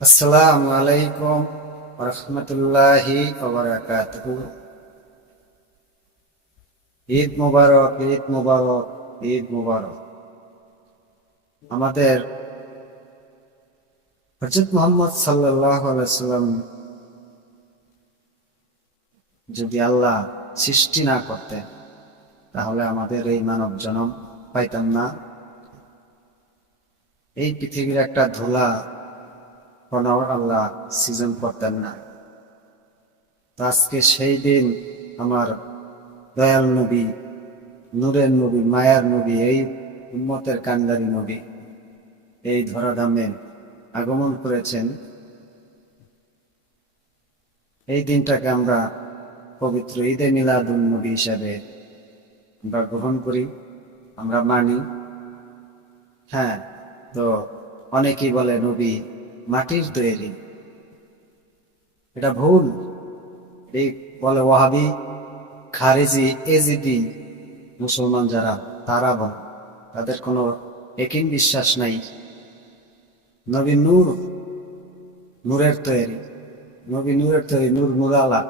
আসসালামু আলাইকুম রহমতুল্লাহি ওয়াবারাকাতুহু। ঈদ মুবারক, ঈদ মুবারক, ঈদ মুবারক। আমাদের হযরত মুহাম্মদ সাল্লাল্লাহু আলাইহি সাল্লাম যদি আল্লাহ সৃষ্টি না করতেন তাহলে আমাদের এই মানব জন্ম পাইতাম না। এই পৃথিবীর একটা ধুলা কণাও আল্লাহ সৃজন করতেন না। তো আজকে সেই দিন আমার দয়াল নবী, নূরের নবী, মায়ার নবী, এই উম্মতের কান্ডারি নবী এই ধরাধামে আগমন করেছেন। এই দিনটাকে আমরা পবিত্র ঈদে মিলাদুন নবী হিসাবে আমরা গ্রহণ করি, আমরা মানি। হ্যাঁ, তো অনেকেই বলে নবী মাটির তৈরি, এটা ভুল। এই বলে ওয়াহাবি, খারেজি, এজিদি মুসলমান যারা, তারা বলে, তাদের কোনো একিন বিশ্বাস নাই। নবী নূর, নূরের তৈরি, নবী নূরের তৈরি, নূর নূরালা।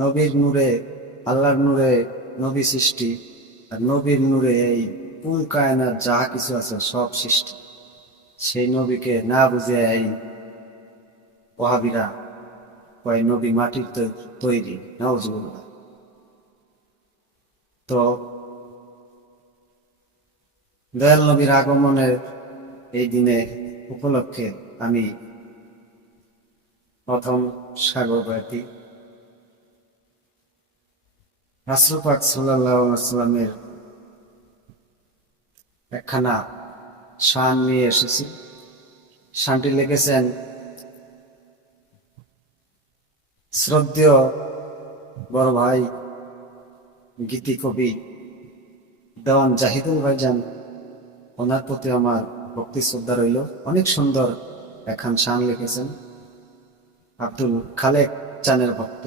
নবীর নূরে, আল্লাহর নূরে নবী সৃষ্টি, আর নবীর নূরে এই কুল কায়নাত যা কিছু আছে সব সৃষ্টি। সেই নবীকে না বুঝে এই ওয়াহাবিরা কয় নবী মাটির তৈরি, নাউজুবিল্লাহ। তো দয়াল নবীর আগমনের এই দিনে উপলক্ষে আমি প্রথম সাগর বাড়ি রাসূল পাক সাল্লাল্লাহু আলাইহি ওয়াসাল্লামের একখানা শান নিয়ে এসেছি। শানটি লিখেছেন শ্রদ্ধেয় বড় ভাই গীতি কবি দেওয়ান জাহিদুল ভাইজান, ওনার প্রতি আমার ভক্তি শ্রদ্ধা রইল। অনেক সুন্দর একখান শান লিখেছেন, আব্দুল খালেক চানের ভক্ত।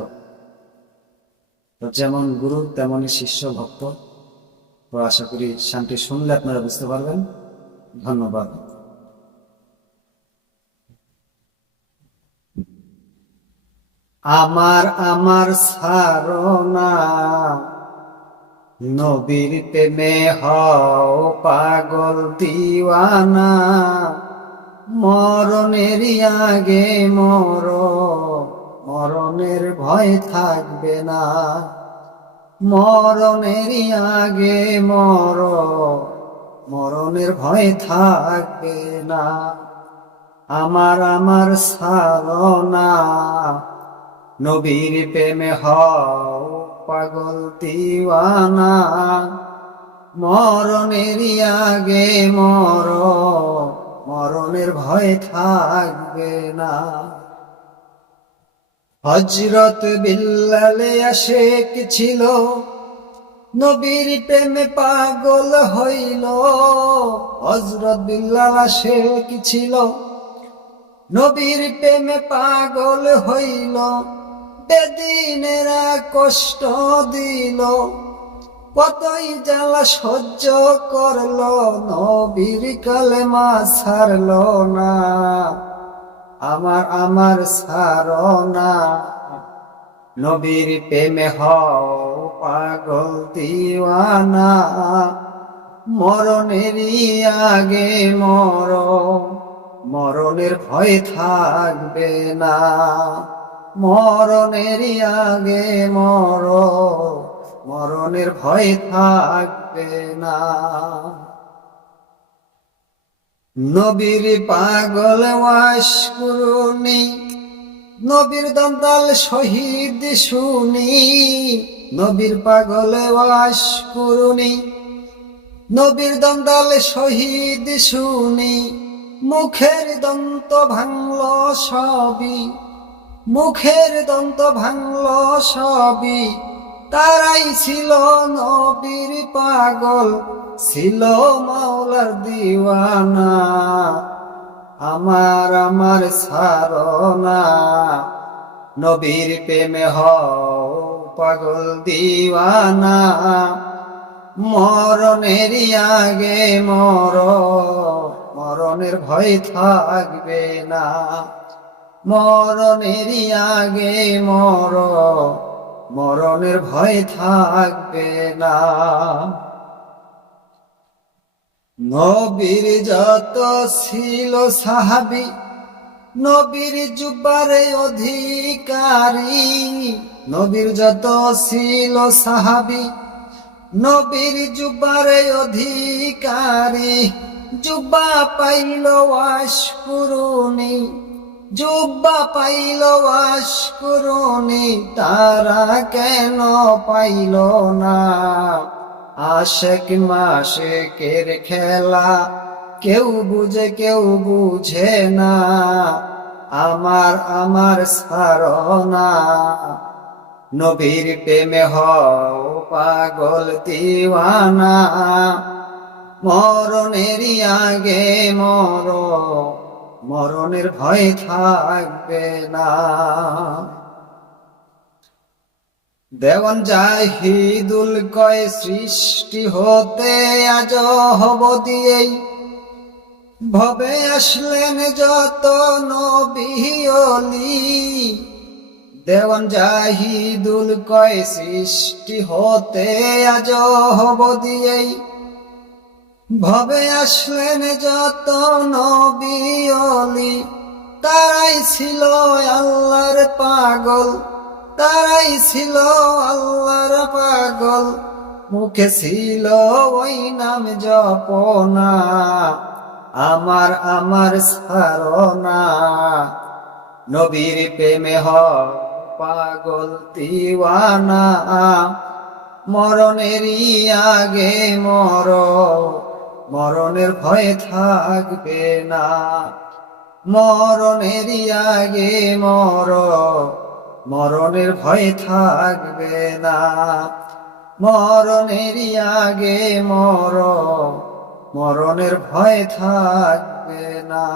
তো যেমন গুরু তেমনই শিষ্য ভক্ত। তো আশা করি শানটি শুনলে আপনারা বুঝতে পারবেন। ধন্যবাদ। আমার আমার সারনা নবীর প্রেমে হও পাগল দিওয়ানা, মরণের আগে মর, মরণের ভয় থাকবে না। মরণের আগে মর, মরণের ভয় থাকবে না। আমার আমার সারনা নবীর প্রেমে হও পাগল দিওয়ানা, মরণের আগে মর, মরণের ভয় থাকবে না। হযরত বিল্লাল আশিক ছিল, নবীর প্রেমে পাগল হইল। হযরত বিল্লাল আশিক ছিল, নবীর প্রেমে পাগল হইল। বেদিনেরা কষ্ট দিল, কতই জ্বালা সহ্য করল, নবীর কালেমা ছাড়ল না। আমার আমার সারনা নবীর প্রেমে হও পাগল দিওয়ানা, মরণের আগে মর, মরণের ভয় থাকবে না। মরণের আগে মর, মরণের ভয় থাকবে না। নবীর পাগল ওয়াস করুনি, নবীর দন্দাল শহীদ শুনি। নবীর পাগল ওয়াস করুনি, নবীর দন্দাল শহীদ শুনি। মুখের দন্ত ভাঙল সবই, মুখের দন্ত ভাঙল সবই। তারাই ছিল নবীর পাগল, ছিল মাওলার দিওয়ানা। আমার আমার সারনা নবীর প্রেমে হও পাগল দিওয়ানা, মরণের আগে মর, মরণের ভয় থাকবে না। মরণেরই আগে মরণের ভয় থাকবে না। নবীর যত ছিল সাহাবী, নবীর জুব্বারে অধিকারী। নবীর যত ছিল সাহাবী, নবীর জুব্বারে অধিকারী। জুব্বা পাইল ওয়াশকুরুনি, জুব্বা পাইল ওয়াশকুরুনি, তারা কেন পাইল না? আশেক মাশেকের খেলা কেউ বুঝে কেউ বুঝে না। আমার সারনা, নবীর প্রেমে হও পাগল দিওয়ানা। মরণেরই আগে মরণের ভয় থাকবে না। দেওয়ান জাহিদুল কয় সৃষ্টি হতে আজ হব দিয়েই, ভবে আসলেন যত নবী ওলি। দেওয়ান জাহিদুল কয় সৃষ্টি হতে আজ হব দিয়েই, ভবে আসলেন যত নবী ওলি। তারাই ছিল আল্লাহর পাগল, তারাই ছিল আল্লাহর পাগল, মুখে ছিল ওই নাম জপনা। আমার সারনা, নবীর প্রেমে হও পাগল দিওয়ানা। মরণেরই আগে মরণের ভয় থাকবে না। মরণেরই আগে মরণের ভয় থাকবে না। মরণেরই আগে মরণের ভয় থাকবে না।